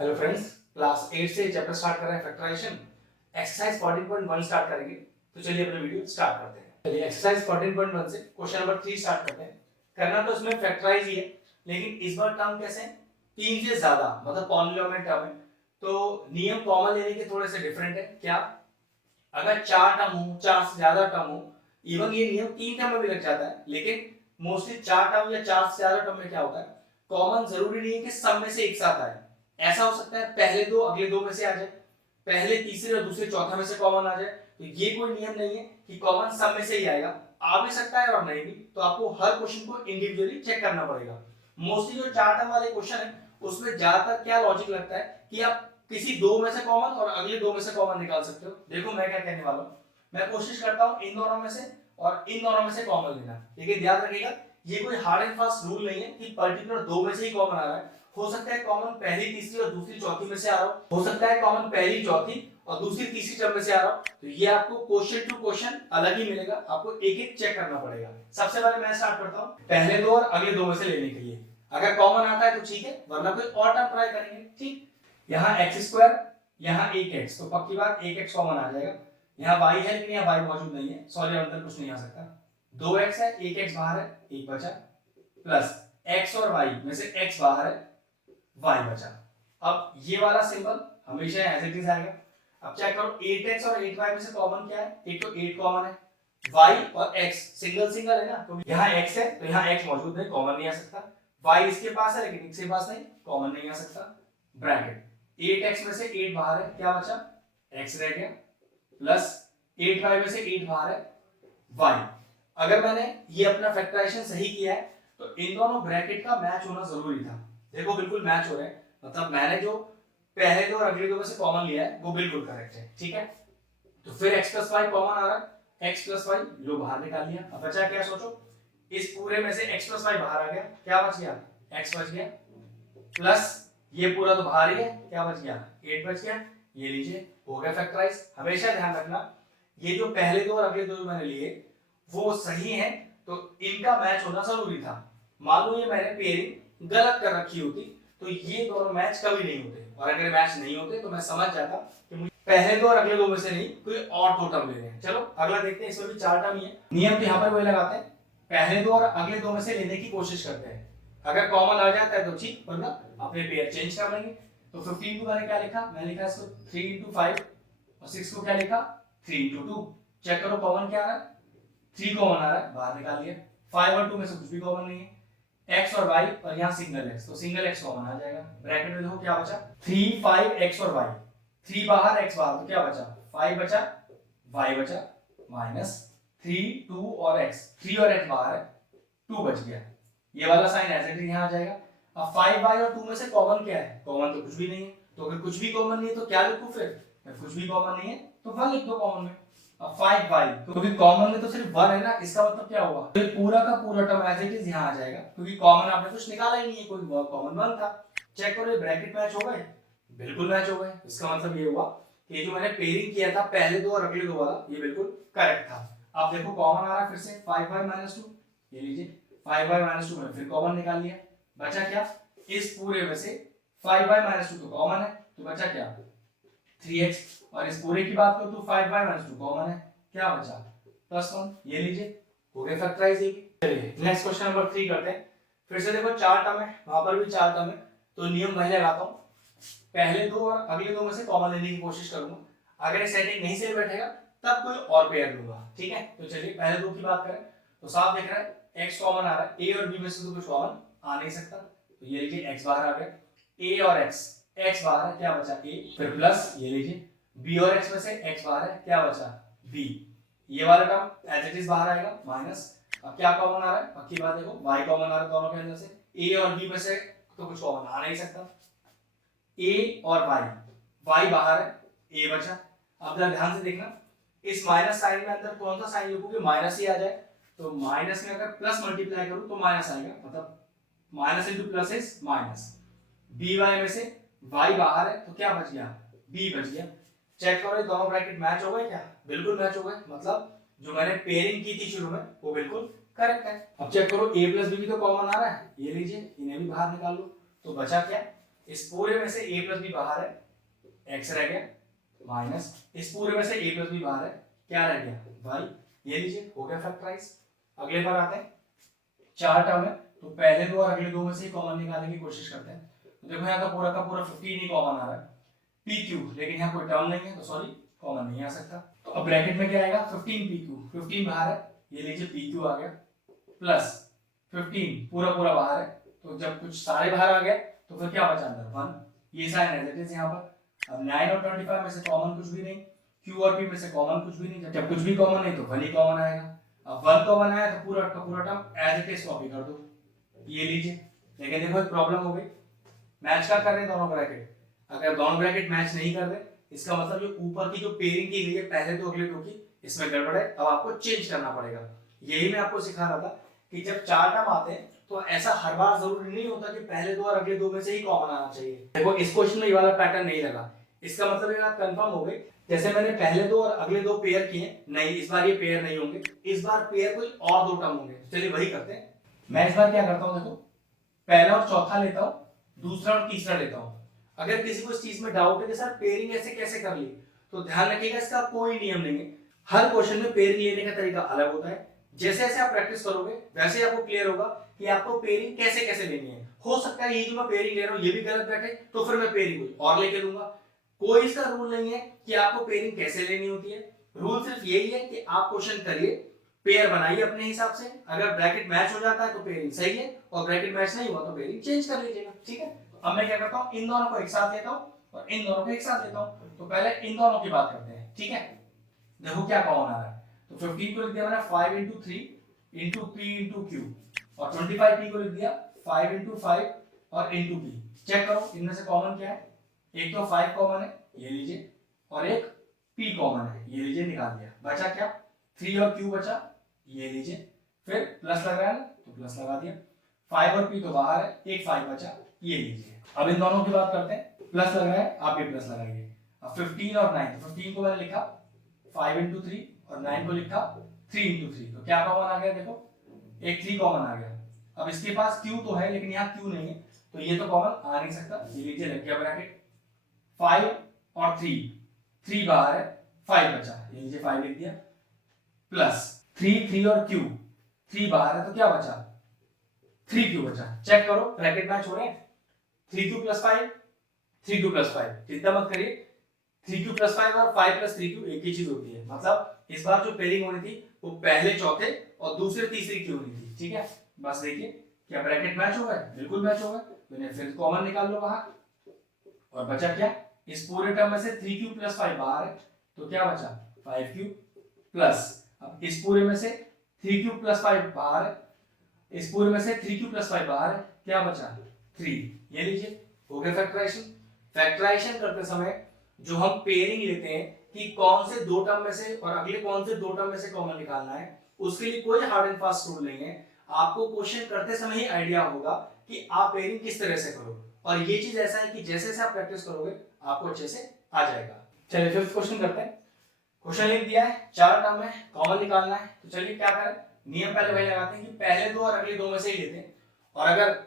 Hello friends, class 8 से chapter start कर रहे हैं फैक्टराइजेशन। एक्सरसाइज 14.1 स्टार्ट करेंगे। तो चलिए अपना वीडियो स्टार्ट करते हैं। चलिए एक्सरसाइज 14.1 से क्वेश्चन नंबर 3 स्टार्ट करते हैं। करना तो उसमें फैक्टराइज ही है, लेकिन इस बार टर्म कैसे हैं? 3 से ज्यादा, मतलब पॉलिनोमियल टर्म है। तो नियम कॉमन लेने के थोड़े से डिफरेंट है। क्या? अगर 4 टर्म हो, 4 से ज्यादा टर्म हो, इवन ये नियम 3 टर्म में भी लग जाता है, लेकिन मोस्टली 4 टर्म या 4 से ज्यादा टर्म में क्या होता है, कॉमन जरूरी नहीं है कि सब में से एक साथ आए। ऐसा हो सकता है पहले दो अगले दो में से आ जाए, पहले तीसरे और दूसरे चौथा में से कॉमन आ जाए। तो ये कोई नियम नहीं है कि कॉमन सब में से ही आएगा। आ भी सकता है और नहीं भी। तो आपको हर क्वेश्चन को इंडिविजुअली चेक करना पड़ेगा। मोस्टली जो 4 टर्म वाले क्वेश्चन है उसमें ज्यादातर क्या लॉजिक लगता है कि आप किसी दो में से कॉमन और अगले दो में से कॉमन निकाल सकते हो। देखो मैं क्या कहने वाला हूँ, मैं कोशिश करता हूँ इन दोनों में से और इन दोनों में से कॉमन लेना, लेकिन ध्यान रखिएगा ये कोई हार्ड एंड फास्ट रूल नहीं है कि पर्टिकुलर दो में से ही कॉमन आ रहा है। हो सकता है कॉमन पहली तीसरी और दूसरी चौथी में से आ रहा हो सकता है कॉमन पहली चौथी और दूसरी तीसरी टर्म में से आ रहा हो। तो ये आपको क्वेश्चन टू क्वेश्चन अलग ही मिलेगा, आपको एक एक चेक करना पड़ेगा। सबसे पहले मैं स्टार्ट करता हूँ पहले दो और अगले दो में से लेने के लिए। अगर कॉमन आता है तो ठीक है, वरना कोई और टर्म ट्राई करेंगे। ठीक, यहाँ एक्स स्क्वायर, यहाँ एक एक्स, तो पक्की बात एक एक्स कॉमन आ जाएगा। यहाँ वाई है लेकिन यहाँ वाई मौजूद नहीं है, सॉरी अंदर कुछ नहीं आ सकता। दो एक्स है, एक एक्स बाहर है, एक बचा, प्लस एक्स और वाई में से एक्स बाहर है, वाई बचा। अब ये वाला सिंबल हमेशा एज इट इज आएगा। अब चेक करो 8x और 8y में से कॉमन क्या है? एक तो 8 कॉमन है, y और x सिंगल सिंगल है ना, तो यहाँ x है तो यहाँ x मौजूद नहीं, कॉमन नहीं आ सकता। y इसके पास है लेकिन इसके पास नहीं, कॉमन नहीं आ सकता। ब्रैकेट 8x में से 8 बाहर है, क्या बचा? x रह गया, प्लस 8y में से 8 बाहर है, y। अगर मैंने ये अपना फैक्टराइजेशन सही किया है तो इन दोनों ब्रैकेट का मैच होना जरूरी था। देखो बिल्कुल मैच हो रहा है, मतलब मैंने जो पहले दो और अगले दो में से कॉमन लिया है वो बिल्कुल करेक्ट है। ठीक है, तो फिर x प्लस वाई कॉमन आ रहा है, x प्लस वाई लो बाहर निकाल लिया। अब बचा क्या? सोचो, इस पूरे में से x प्लस वाई बाहर आ गया, क्या बच गया? x बच गया, प्लस ये पूरा तो बाहर ही है, क्या बच गया? 8 बच गया। ये लीजिए हो गया फैक्टराइज। हमेशा ध्यान रखना ये जो पहले दो और अगले दो मैंने लिए वो सही है, तो इनका मैच होना जरूरी था। मान लो ये मैंने पेयरिंग गलत कर रखी होती तो ये दोनों मैच कभी नहीं होते, और अगर मैच नहीं होते तो मैं समझ जाता कि मुझे पहले दो और अगले दो में से नहीं कोई और दो टर्म लेने हैं। चलो अगला देखते हैं, इसमें भी 4 टर्म ही है। नियम तो यहाँ पर वही लगाते हैं, पहले दो और अगले दो में से लेने की कोशिश करते हैं। अगर कॉमन आ जाता है तो ठीक, वरना अपने पेयर चेंज कर लेंगे। तो 15 को मैंने क्या लिखा? मैंने लिखा इसको 3 into 5 और 6 को क्या लिखा? 3 into 2। चेक करो कॉमन क्या आ रहा है? 3 कॉमन आ रहा है, बाहर निकाल लिया। 5 और 2 में से कुछ भी कॉमन नहीं है, x और y और यहाँ सिंगल x, तो सिंगल x कॉमन आ जाएगा। ब्रैकेट में देखो क्या बचा? 3 5 x और y, 3 बाहर x बाहर, तो क्या बचा? 5 बचा, y बचा, माइनस 3 2 और x, 3 और x बाहर है, 2 बच गया। ये वाला साइन ऐसे ही यहाँ आ जाएगा। अब 5y और 2 में से कॉमन क्या है? कॉमन तो कुछ भी नहीं है, तो अगर कुछ भी कॉमन नहीं है तो क्या लिखूं फिर? कुछ भी कॉमन नहीं है तो 1 लिख दो कॉमन में। अब 5y, क्योंकि कॉमन में तो सिर्फ 1 है ना, इसका मतलब क्या हुआ? तो पूरा का पूरा टर्म एज इट इज यहाँ आ जाएगा, क्योंकि कॉमन आपने कुछ निकाला ही नहीं है, कोई कॉमन 1 था। चेक करो ये ब्रैकेट मैच हो गए, बिल्कुल मैच हो गए। इसका मतलब ये हुआ कि ये जो मैंने पेयरिंग किया था पहले दो और अगले दो वाला, ये बिल्कुल करेक्ट था। अब देखो कॉमन आ रहा है फिर से 5y - 2, ये लीजिए 5y - 2 में फिर कॉमन निकाल लिया। बचा क्या? इस पूरे में से 5y - 2 तो कॉमन है, तो बचा क्या? 3x। और इस पूरे की बात करो तो 5y - 2 कॉमन है, क्या बचा? +1। ये लीजिए हो गया फैक्टराइज। चलिए नेक्स्ट क्वेश्चन नंबर 3 करते हैं। फिर से देखो 4 टर्म है, वहां पर भी 4 टर्म है, तो नियम वही लगाता हूं, पहले दो और अगले दो में से कॉमन लेने की कोशिश करूंगा। अगर ये सेटिंग नहीं सही बैठेगा तब कोई और पेयर लूंगा। ठीक है, तो चलिए पहले दो की बात करें तो साफ दिख रहा है x कॉमन आ रहा है, a और b में से तो कुछ कॉमन आ नहीं सकता, तो ये लीजिए x बाहर आ गया, a और x बाहर है, क्या बचा? a, फिर प्लस ये लीजिए b और x में से x बाहर है, क्या बचा? b। ये वाला टर्म एज इट इज बाहर आएगा, माइनस। अब क्या कॉमन आ रहा है? पक्की बात देखो y कॉमन आ रहा है दोनों के अंदर से, a और b में से तो कुछ कॉमन आ नहीं सकता, a और y बाहर है, a बचा। अब जरा ध्यान से देखना, इस माइनस साइन में अंदर कौन सा साइन लिखोगे? माइनस ही आ जाए, तो माइनस में अगर प्लस मल्टीप्लाई करूं तो माइनस आएगा, मतलब minus into plus is minus. B y में से y बाहर है तो क्या बच गया? b बच गया। चेक करो ये दोनों ब्रैकेट मैच हो गए क्या? बिल्कुल मैच हो गए, मतलब जो मैंने पेयरिंग की थी शुरू में वो बिल्कुल करेक्ट है। अब चेक करो a प्लस b भी तो कॉमन आ रहा है, ये लीजिए इन्हें भी बाहर निकाल लो, तो बचा क्या? इस पूरे में से a प्लस बी बाहर है, x रह गया, माइनस इस पूरे में से a प्लस बी बाहर है, क्या रह गया y। ये लीजिए हो गया फैक्टराइज। अगले पर आते हैं, 4 टर्म है तो पहले दो और अगले दो में से कॉमन निकालने की कोशिश करते हैं। तो देखो यहाँ का पूरा 15 ही कॉमन आ रहा है, पी क्यू, लेकिन यहाँ कोई टर्म नहीं है तो सॉरी कॉमन नहीं आ सकता। तो अब ब्रैकेट में क्या आएगा 15 पी क्यू, 15 बाहर है, ये लीजिए पी क्यू आ गया, प्लस 15 पूरा बाहर है, तो जब कुछ सारे बाहर आ गए तो फिर क्या बचा अंदर 1, ये साइन एज इट इज यहाँ पर। अब 9 और 25 में से कॉमन कुछ भी नहीं, क्यू और पी में से कॉमन कुछ भी नहीं, जब कुछ भी कॉमन नहीं तो 1 ही कॉमन आएगा। अब 1 कॉमन आया तो पूरा का पूरा term as it is copy कर दो, ये लीजिए। लेकिन देखो एक प्रॉब्लम हो गई, मैच का कर रहे हैं दोनों ब्रैकेट, अगर दोनों ब्रैकेट मैच नहीं कर रहे इसका मतलब जो ऊपर की जो पेयरिंग की गई है पहले दो अगले दो की, इसमें गड़बड़ है, अब आपको चेंज करना पड़ेगा। यही मैं आपको सिखा रहा था कि जब 4 टर्म आते हैं तो ऐसा हर बार जरूरी नहीं होता कि पहले दो और अगले दो में से ही कॉमन आना चाहिए। देखो इस क्वेश्चन में ये वाला पैटर्न नहीं लगा, इसका मतलब ये बात कंफर्म हो गई, जैसे मैंने पहले दो और अगले दो पेयर किए, नहीं इस बार ये पेयर नहीं होंगे, इस बार पेयर कोई और दो टर्म होंगे। चलिए वही करते हैं। मैं इस बार क्या करता हूं, देखो पहला और चौथा लेता हूं, दूसरा और तीसरा लेता हूं। अगर किसी को इस चीज में डाउट है कि सर पेयरिंग ऐसे कैसे कर ली, तो ध्यान रखिएगा इसका कोई नियम नहीं है, हर क्वेश्चन में पेयरिंग लेने का तरीका अलग होता है। जैसे जैसे आप प्रैक्टिस करोगे वैसे आपको क्लियर होगा कि आपको पेयरिंग कैसे कैसे लेनी है। हो सकता है ये जो मैं पेयरिंग ले रहा हूं ये भी गलत बैठे, तो फिर मैं पेयरिंग कोई और लेके लूंगा। कोई इसका रूल नहीं है कि आपको पेयरिंग कैसे लेनी होती है, रूल सिर्फ यही है कि आप क्वेश्चन करिए, पेयर बनाइए अपने हिसाब से, अगर ब्रैकेट मैच हो जाता है तो पेयरिंग सही है, और ब्रैकेट मैच नहीं हुआ तो पेयरिंग चेंज कर लीजिएगा, ठीक है। अब मैं क्या करता हूं, इन दोनों को एक साथ लेता हूं और इन दोनों को एक साथ लेता हूं। तो पहले इन दोनों की बात करते हैं, ठीक है। देखो क्या कॉमन आ रहा है, तो 15 को लिख दिया मैंने 5 into 3 into p into q, और 25p को लिख दिया 5 into 5 और into p। चेक करो इनमें से कॉमन क्या है, एक तो 5 कॉमन है, ये लीजिए, और एक p कॉमन है, ये लीजिए, निकाल दिया। बचा क्या, 3 और q बचा, ये लीजिए, फिर प्लस लग रहा है ना तो प्लस लगा दिया, 5 और p तो बाहर है, एक 5 बचा, ये लीजिए। अब इन दोनों की बात करते हैं, प्लस लग रहा है, आप ये प्लस लगाइए। अब 15 और 9, 15 को मैंने लिखा 5 into 3 और 9 को लिखा 3 into 3, तो क्या कॉमन आ गया, देखो एक 3 कॉमन आ गया। अब इसके पास q तो है लेकिन यहाँ q नहीं है, तो ये तो कॉमन आ नहीं सकता, ये लीजिए लग गया ब्रैकेट। 5 और 3 बाहर है, 5 बचा, ये लीजिए 5 लिख दिया, प्लस 3 और q, 3 बाहर है तो क्या बचा, 3q बचा। चेक करो ब्रैकेट मैच हो रहे हैं, 3q प्लस 5, 3q प्लस 5, चिंता मत करिए, 3q प्लस 5 और 5 प्लस 3q एक ही चीज होती है, मतलब इस बार जो पेयरिंग होनी थी वो पहले चौथे और दूसरे तीसरे की होनी थी, ठीक है। बस देखिए क्या ब्रैकेट मैच हो गए, बिल्कुल मैच हो गए, तो इन्हें फिर कॉमन निकाल लो बाहर, और बचा क्या, इस पूरे टर्म में से 3q प्लस 5 बाहर है तो क्या बचा 5q, प्लस अब इस पूरे में से 3q प्लस 5 बाहर है, इस पूरे में से 3q प्लस 5 बाहर है, क्या बचा 3, ये लीजिए हो गया फैक्टराइजेशन। फैक्टराइजेशन करते समय जो हम पेयरिंग लेते हैं कि कौन से दो टर्म में से और अगले कौन से दो टर्म में से कॉमन निकालना है, उसके लिए कोई हार्ड एंड फास्ट रूल नहीं है। आपको क्वेश्चन करते समय ही आइडिया होगा कि आप पेयरिंग किस तरह से करो, और ये चीज ऐसा है कि जैसे जैसे आप प्रैक्टिस करोगे आपको अच्छे से आ जाएगा। चलिए फिफ्थ क्वेश्चन करते हैं। क्वेश्चन लिख दिया है, 4 टर्म है, कॉमन निकालना है, तो चलिए क्या करें, नियम पहले वही लगाते हैं कि पहले दो और अगले दो में से ही लेते हैं, और अगर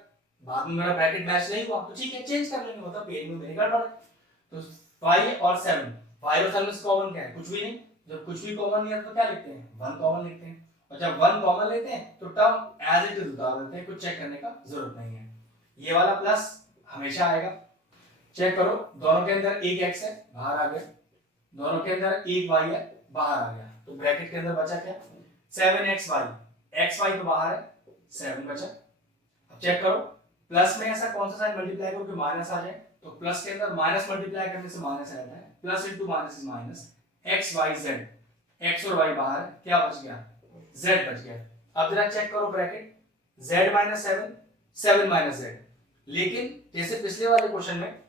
बाद में मेरा ब्रैकेट मैच नहीं हुआ तो ठीक है चेंज कर लेंगे, मतलब पेयरिंग में मेरी गड़बड़ है। तो 5 और 7, 5 और 7 में कॉमन क्या है, कुछ भी नहीं, जब कुछ भी कॉमन नहीं है तो क्या लिखते हैं 1 कॉमन लिखते हैं, और जब 1 कॉमन लेते हैं तो टर्म एज इट इज उतार देते हैं, कुछ चेक करने का जरूरत नहीं है। ये वाला प्लस हमेशा आएगा, चेक करो दोनों के अंदर एक x है बाहर आ गया, दोनों के अंदर एक y है बाहर आ गया, तो ब्रैकेट के अंदर बचा क्या 7xy, xy तो बाहर है 7 बचा। अब चेक करो प्लस में ऐसा कौन सा साइन मल्टीप्लाई करो कि माइनस आ जाए, तो प्लस के अंदर माइनस मल्टीप्लाई करने से माइनस आ जाता है, plus into minus is minus, x y z, x और y बाहर है, क्या बच गया z बच गया। अब जरा चेक करो bracket z minus 7, 7 minus z, लेकिन जैसे पिछले वाले क्वेश्चन में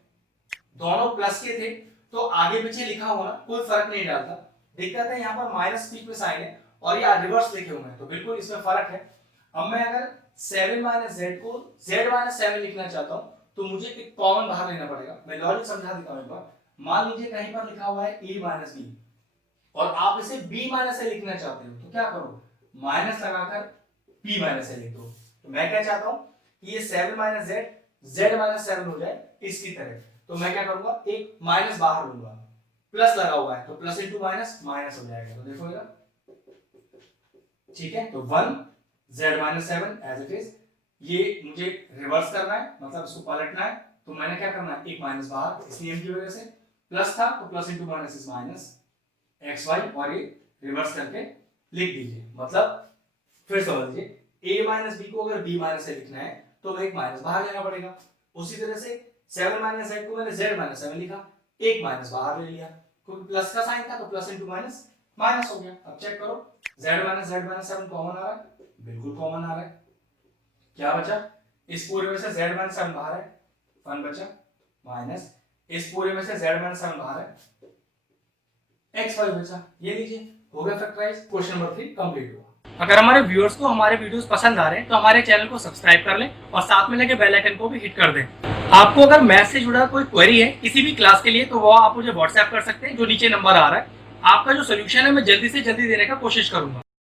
दोनों प्लस के थे तो आगे पीछे लिखा होना कोई फर्क नहीं डालता, दिक्कत है यहाँ पर माइनस पीक में साइन है और ये रिवर्स लिखे हुए हैं, तो बिल्कुल इसमें फर्क है। अब मैं अगर 7 माइनस z को z माइनस 7 लिखना चाहता हूँ तो मुझे एक कॉमन बाहर लेना पड़ेगा। मैं लॉजिक समझा देता हूँ एक बार, मान लीजिए कहीं पर लिखा हुआ है a माइनस b और आप इसे b माइनस a लिखना चाहते हो, तो क्या करो माइनस लगाकर b माइनस a लिख दो। तो मैं क्या चाहता हूँ कि ये 7 माइनस z z माइनस 7 हो जाए इसकी तरफ, तो मैं क्या करूंगा, एक माइनस बाहर लूंगा, प्लस लगा हुआ है तो प्लस इंटू माइनस माइनस हो जाएगा, तो देखो इधर, ठीक है। तो 1 z minus 7 as it is, ये मुझे रिवर्स करना है, मतलब इसको पलटना है, तो मैंने क्या करना है, एक माइनस बाहर, इस नियम की वजह से प्लस था तो plus into minus is minus x y, और ये रिवर्स करके लिख दीजिए। मतलब फिर समझ लीजिए, a माइनस बी को अगर b माइनस ए लिखना है तो मैं एक माइनस बाहर लेना पड़ेगा। उसी तरह से 7 माइनस z को मैंने z माइनस 7 लिखा, एक माइनस बाहर ले लिया, क्योंकि प्लस का साइन था तो प्लस इंटू माइनस माइनस हो गया। अब चेक करो, z माइनस 7 कॉमन आ रहा है, बिल्कुल कॉमन आ रहा है। क्या बचा, इस पूरे में से z माइनस 7 बाहर है, 1 बचा, माइनस इस पूरे में से z माइनस 7 बाहर है, एक्स वाई बचा। ये लीजिए, हो गया फैक्टराइज। क्वेश्चन नंबर 3 कंप्लीट हुआ। अगर हमारे व्यूअर्स को हमारे वीडियोस पसंद आ रहे हैं तो हमारे चैनल को सब्सक्राइब कर लें और साथ में लगे बेल आइकन को भी हिट कर दें। आपको अगर मैथ से जुड़ा कोई क्वेरी है किसी भी क्लास के लिए तो वो आप मुझे व्हाट्सएप कर सकते हैं, जो नीचे नंबर आ रहा है। आपका जो सोल्यूशन है मैं जल्दी से जल्दी देने का कोशिश करूंगा।